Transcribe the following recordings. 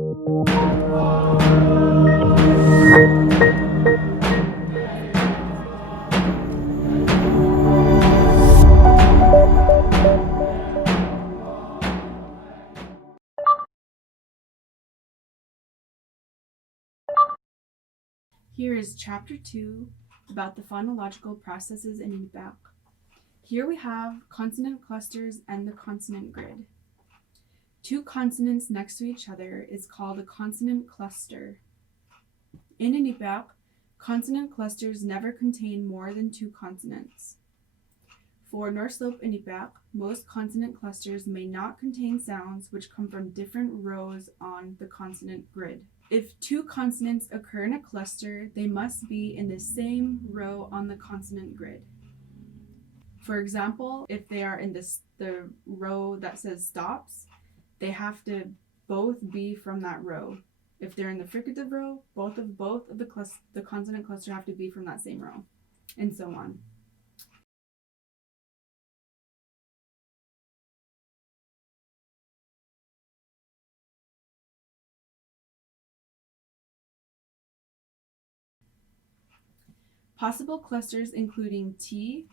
Here is Chapter 2 about the phonological processes in Iñupiaq. Here we have consonant clusters and the consonant grid. Two consonants next to each other is called a consonant cluster. In Iñupiaq, consonant clusters never contain more than two consonants. For North Slope Iñupiaq, most consonant clusters may not contain sounds which come from different rows on the consonant grid. If two consonants occur in a cluster, they must be in the same row on the consonant grid. For example, if they are in the row that says stops, they have to both be from that row. If they're in the fricative row, both of the consonant cluster have to be from that same row, and so on. Possible clusters including T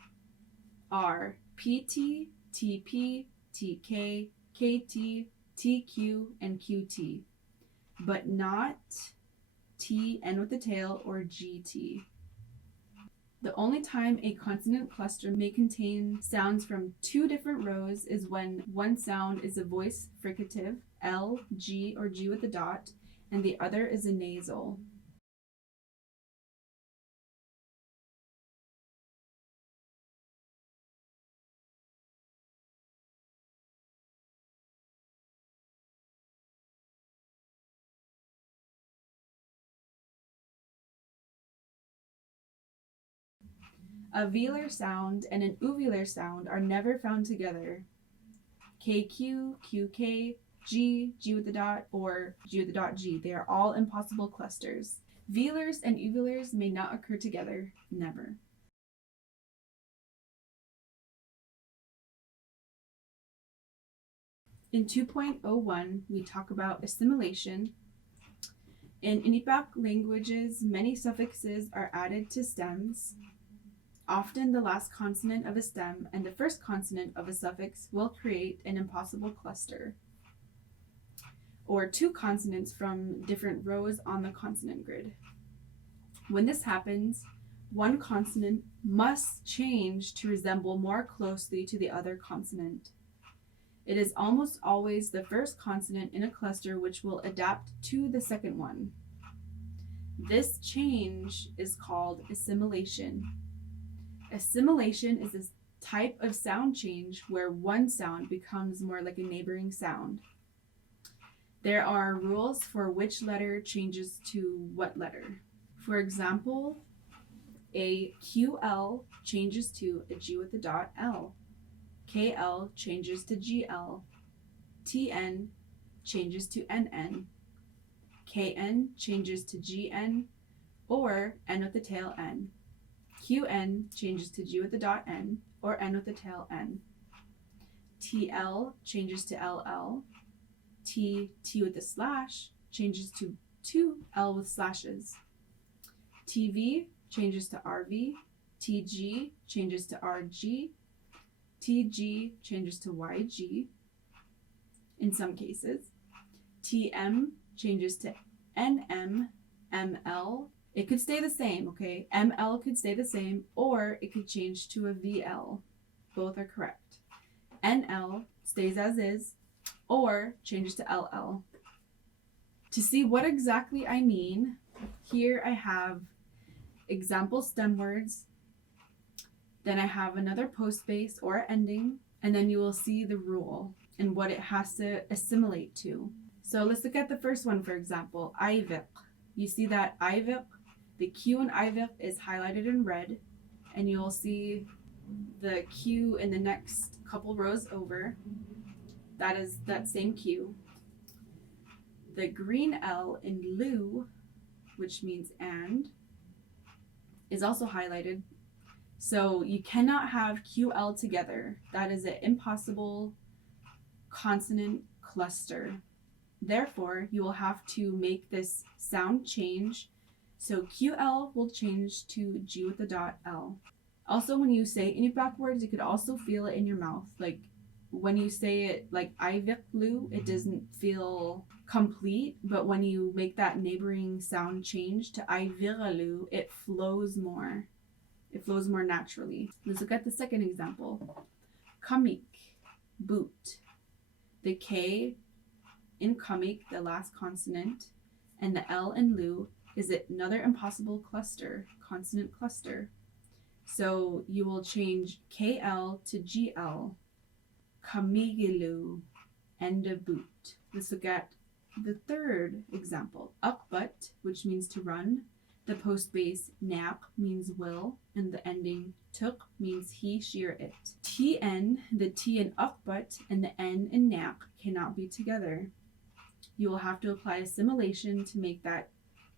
are PT, TP, TK, KT, TQ, and QT, but not TN with the tail or GT. The only time a consonant cluster may contain sounds from two different rows is when one sound is a voice fricative, L, G, or G with a dot, and the other is a nasal. A velar sound and an uvular sound are never found together. KQ, QK, G, G with the dot, or G with the dot G. They are all impossible clusters. Velars and uvulars may not occur together, never. In 2.01, we talk about assimilation. In Iñupiaq languages, many suffixes are added to stems. Often the last consonant of a stem and the first consonant of a suffix will create an impossible cluster, or two consonants from different rows on the consonant grid. When this happens, one consonant must change to resemble more closely to the other consonant. It is almost always the first consonant in a cluster which will adapt to the second one. This change is called assimilation. Assimilation is a type of sound change where one sound becomes more like a neighboring sound. There are rules for which letter changes to what letter. For example, a QL changes to a G with a dot L. KL changes to GL. TN changes to NN. KN changes to GN or N with the tail N. QN changes to G with the dot N or N with the tail N. TL changes to LL. T with the slash changes to L with slashes. TV changes to RV. TG changes to RG. TG changes to YG in some cases. TM changes to NM, ML. It could stay the same, okay? ML could stay the same, or it could change to a VL. Both are correct. NL stays as is, or changes to LL. To see what exactly I mean, here I have example stem words, then I have another postbase or ending, and then you will see the rule and what it has to assimilate to. So let's look at the first one, for example, Iñupiaq. You see that Iñupiaq, the Q in Iñupiaq is highlighted in red, and you'll see the Q in the next couple rows over. That is that same Q. The green L in Lu, which means and, is also highlighted. So you cannot have QL together. That is an impossible consonant cluster. Therefore, you will have to make this sound change. So QL will change to G with the dot L. Also, when you say Iñupiaq words, you could also feel it in your mouth. Like when you say it like Iviklu, it doesn't feel complete, but when you make that neighboring sound change to Iviralu, it flows more. It flows more naturally. Let's look at the second example. Kamik, boot. The K in kamik, the last consonant, and the L in lu is another impossible cluster, consonant cluster. So you will change KL to GL. Kamigilu, and a boot. Let's look at the third example. Akbat, which means to run. The post base nak means will, and the ending tuk means he, she, or it. TN, the T in akbat and the N in nak cannot be together. You will have to apply assimilation to make that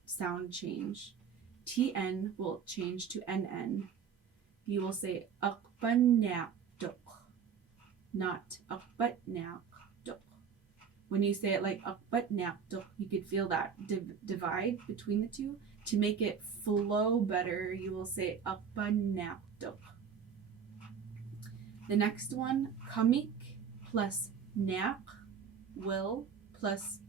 sound change. TN will change to NN. You will say akbanak duk, not akbatnak duk. When you say it like akbatnak duk, you could feel that divide between the two. To make it flow better, you will say akbanak duk. The next one, kamik plus nak, will plus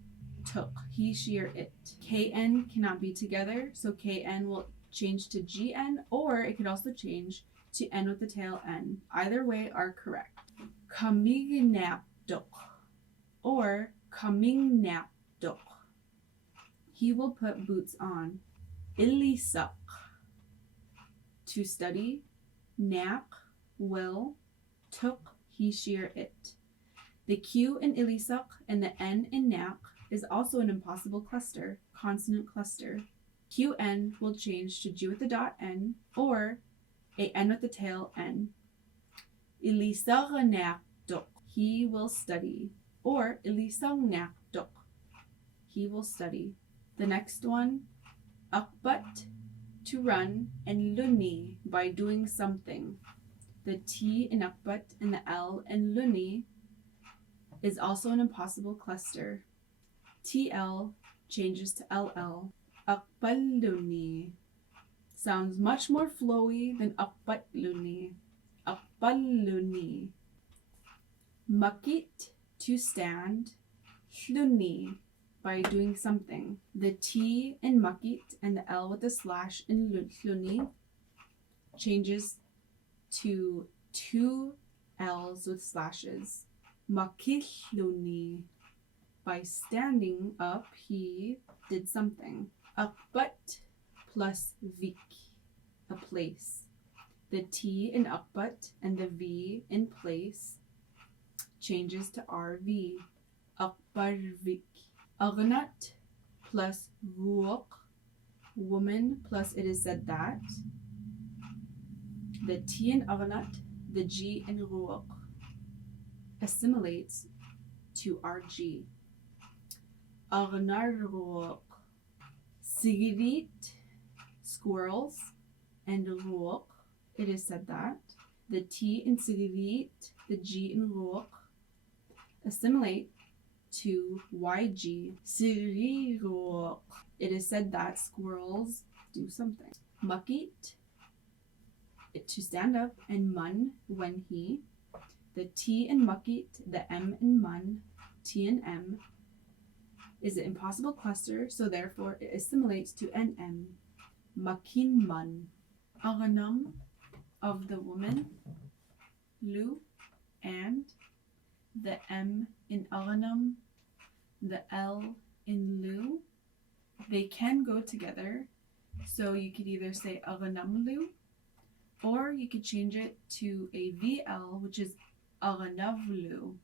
tuk, he, she, or it. KN cannot be together, so KN will change to GN, or it could also change to N with the tail N. Either way are correct. Kamignak duk, or kamingnak duk. He will put boots on. Ilisak, to study. Nak, will. Tuk, he, she, or it. The Q in ilisak and the N in nak is also an impossible cluster, consonant cluster. QN will change to G with the dot N, or a N with the tail N. Ilisagnak duk, he will study, or ilisagnak duk, he will study. The next one, akbat, to run, and luni, by doing something. The T in akbat and the L in luni is also an impossible cluster. TL changes to LL. Akbaluni sounds much more flowy than akbatluni. Akbaluni. Makit, to stand. Hluni, by doing something. The T in makit and the L with a slash in hluni changes to two L's with slashes. Makihluni, by standing up, he did something. Akbat plus vik, a place. The T in akbat and the V in place changes to RV. Akbarvik. Agnat plus ruok, woman plus it is said that. The T in agnat, the G in ruok assimilates to RG. Agnar Sigirit, squirrels, and ruok, it is said that. The T in sigirit, the G in ruok assimilate to YG. Sigiruok, it is said that squirrels do something. Makit, to stand up, and mun, when he. The T in makit, the M in mun, T and M is an impossible cluster, so therefore it assimilates to NM. Makinman. Aganam, of the woman. Lu, and. The M in aganam, the L in lu. They can go together, so you could either say aganamlu, or you could change it to a VL, which is aganavlu.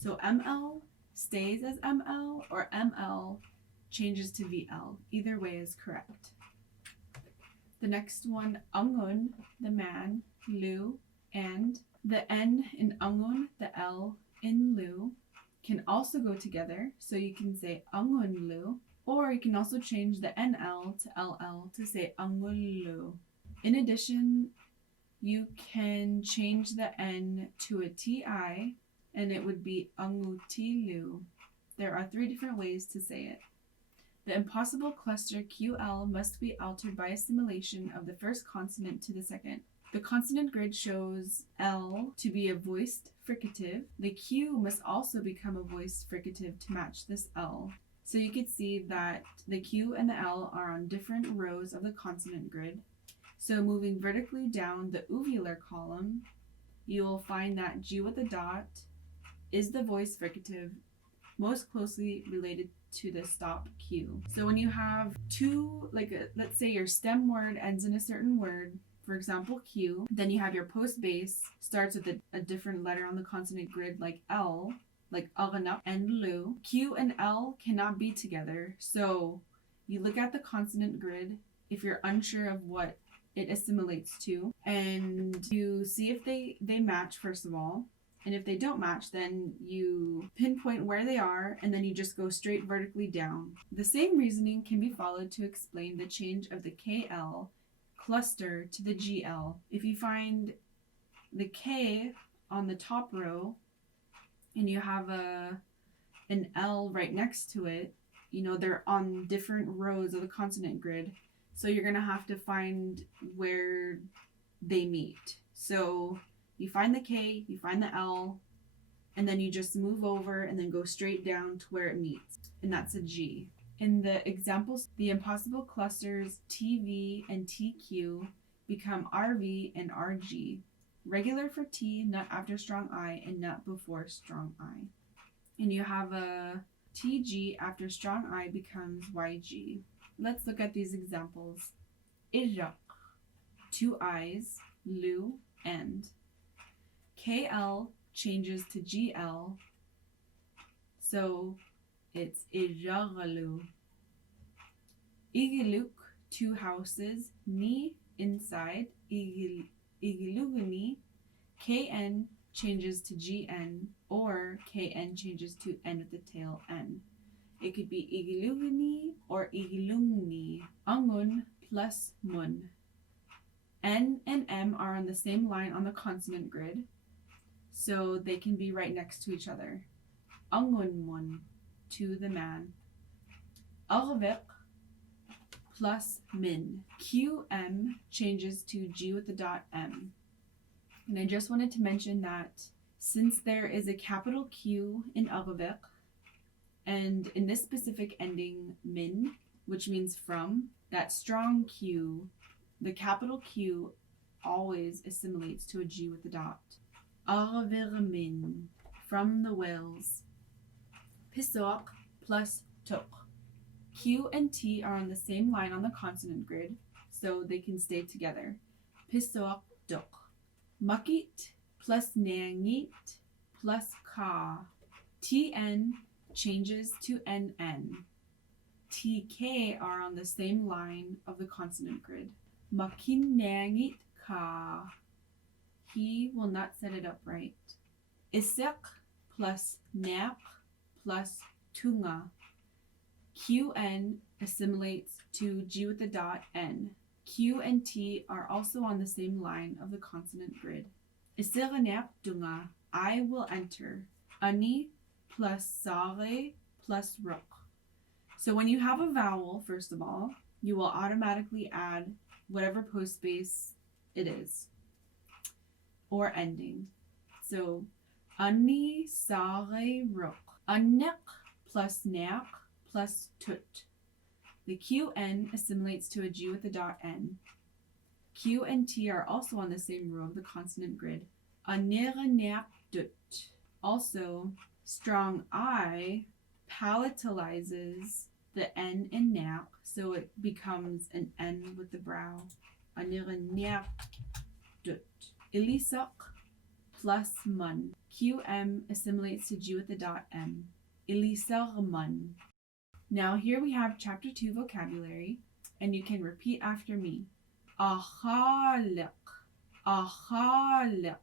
So ML stays as ML, or ML changes to VL. Either way is correct. The next one, Angun, the man, Lu, and the N in Angun, the L in Lu, can also go together. So you can say Angun Lu, or you can also change the NL to LL to say Angun Lu. In addition, you can change the N to a TI, and it would be Angutilu. There are 3 different ways to say it. The impossible cluster QL must be altered by assimilation of the first consonant to the second. The consonant grid shows L to be a voiced fricative. The Q must also become a voiced fricative to match this L. So you could see that the Q and the L are on different rows of the consonant grid. So moving vertically down the uvular column, you will find that G with a dot is the voiced fricative most closely related to the stop Q. So when you have two, let's say your stem word ends in a certain word, for example, Q, then you have your post base starts with a different letter on the consonant grid like L, like Aganak and Lu. Q and L cannot be together. So you look at the consonant grid if you're unsure of what it assimilates to, and you see if they match first of all. And if they don't match, then you pinpoint where they are, and then you just go straight vertically down. The same reasoning can be followed to explain the change of the KL cluster to the GL. If you find the K on the top row, and you have an L right next to it, they're on different rows of the consonant grid. So you're going to have to find where they meet. So you find the K, you find the L, and then you just move over and then go straight down to where it meets. And that's a G. In the examples, the impossible clusters TV and TQ become RV and RG. Regular for T, not after strong I, and not before strong I. And you have a TG after strong I becomes YG. Let's look at these examples. Iñupiaq, 2 I's, Lu, and. KL changes to GL, so it's Iñupiaq. Iñupiaq, 2 houses, Ni, inside, Iñupiaq. KN changes to GN, or KN changes to N with the tail N. It could be Iñupiaq or Iñupiaq. Angun plus mun. N and M are on the same line on the consonant grid, so they can be right next to each other. Angun mun, to the man. Arviq plus min. QM changes to G with the dot M. And I just wanted to mention that since there is a capital Q in Arviq, and in this specific ending min, which means from, that strong Q, the capital Q always assimilates to a G with a dot. Arviq min, from the whales. Pisoq plus tok. Q and T are on the same line on the consonant grid, so they can stay together. Pisoq tok. Makit plus nangit plus ka. TN changes to NN. TK are on the same line of the consonant grid. Makin nangit ka. He will not set it up right. Isiq plus naq plus tunga. QN assimilates to G with the dot N. Q and T are also on the same line of the consonant grid. Isiq tunga. I will enter. Ani plus sare plus ruk. So when you have a vowel, first of all, you will automatically add whatever postbase it is or ending. So ani sare ruk. Anik plus nak plus tut. The QN assimilates to a G with a dot N. Q and T are also on the same row of the consonant grid. Anirnak tut. Also, strong I palatalizes the N in nak, so it becomes an N with the brow. Anirnak tut. Ilisaq plus mun. QM assimilates to G with the dot M. Ilisarman. Now here we have chapter 2 vocabulary, and you can repeat after me. Akhaliq. Akhaliq.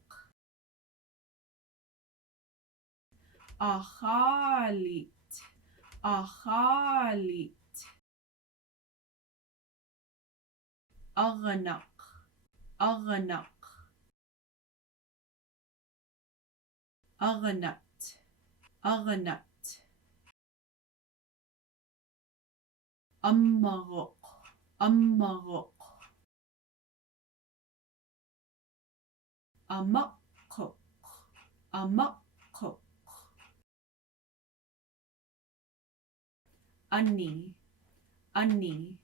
Akhalit. Akhalit. Aghnaq. Aghnaq. Aghnat. Aghnat. أمغق أمغق أمقق أمقق أني أني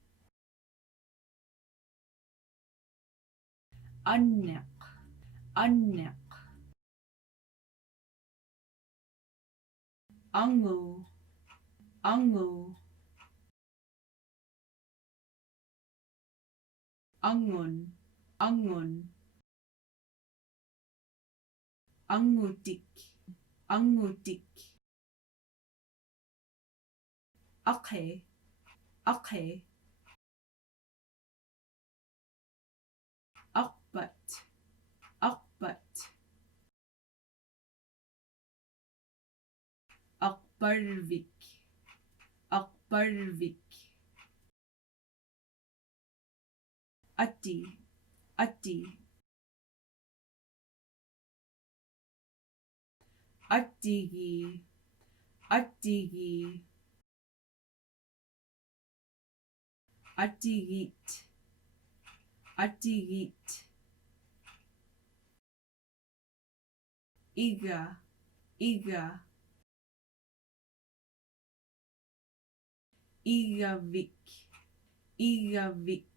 أنق أنق أنغو أنغو أنغن أنغن أنغوتيك أنغوتيك أقهي أقهي أقبت أقبت أقبرفك أقبرفك أتي أتي أتيجي أتيجي أتيجيت أتيجيت إيجا إيجا إيجافيك إيجافيك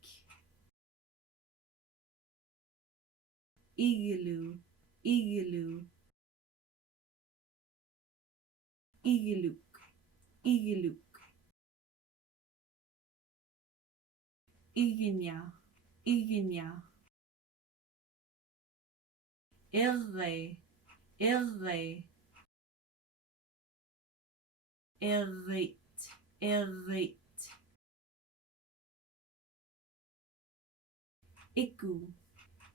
إيجلو إيجلو إيجلوك إيجلوك إيجنيا إيجنيا إغي إغي إغيت إغيت إكو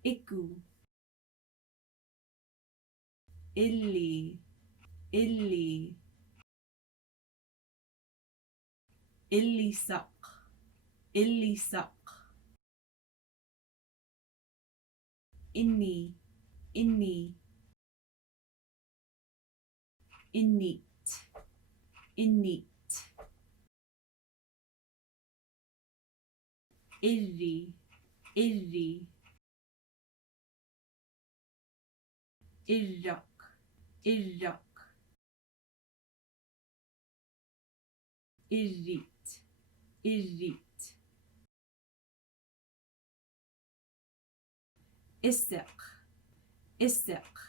إكو إلي إلي إلي سق إلي سق إني إني إنيت إنيت إري إري إرق إرق إريت إريت استق استق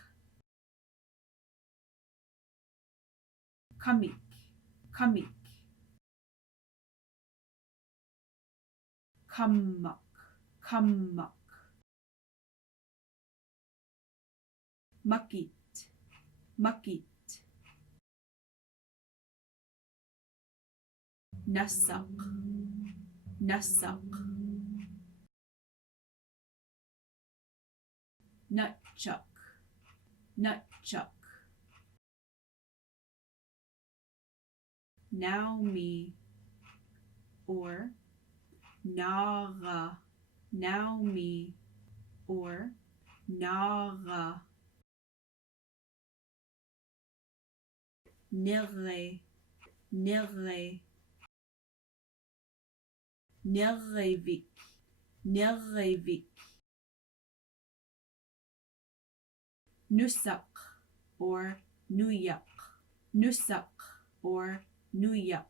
كميك كميك كمك كمك مكيت مكيت نسق نسق نتشق نتشق now me or naga now me or naga nere nere nerevik nerevik nusak or nuyak nusak or nuyak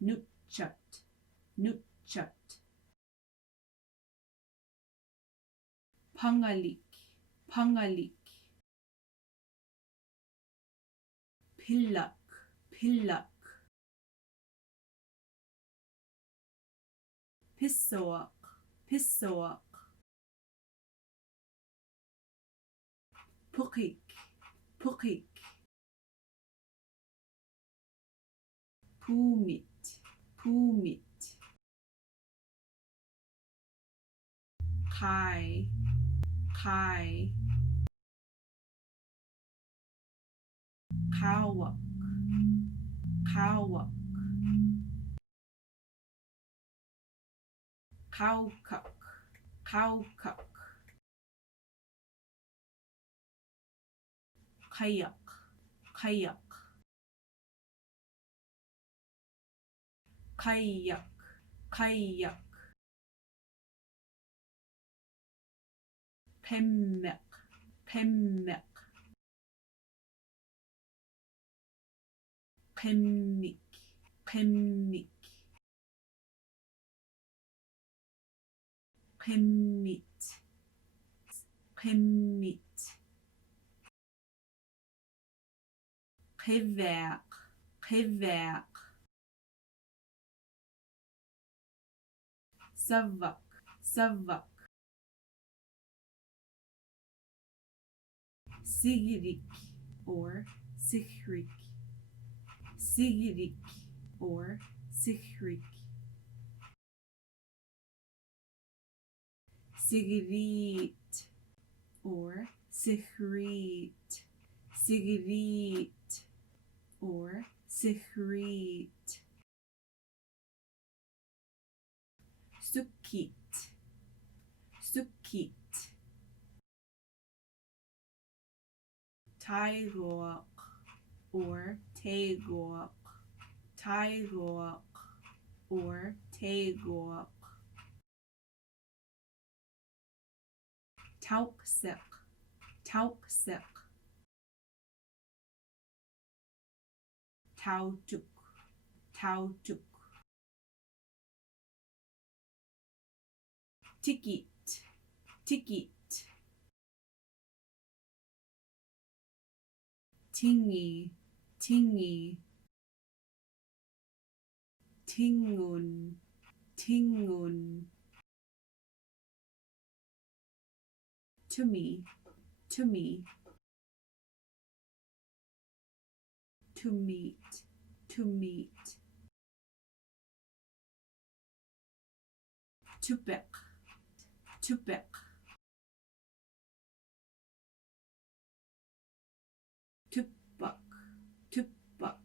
nutchat nutchat pangalik pangalik pillak pillak pissoak pissoak pukik pukik pumit pumit kai kai kawak kawak kaukak kaukak kayak kayak kayak, kayak. Pemmek, pemmek. Pemmik, pemmik. Pemmit, pemmit. Gewerk, gewerk. Savak, savak. Sigrik or Sichrik. Sigrik or Sichrik. Sigrit or Sichrit. Sigrit or Sichrit. Sukit, sukit. Taigok or Taigok. Taigok or Taigok. Tauksek, tauksek. Tautuk, tautuk. Tikit, tikit. Tingy, tingy. Tingun, tingun. To me, to me. To meet, to meet. Tupek, tupek. Tuppak, tuppak.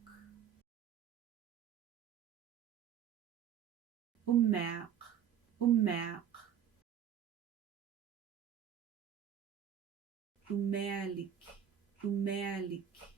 Ummerk, ummerk. Umerlik, umerlik.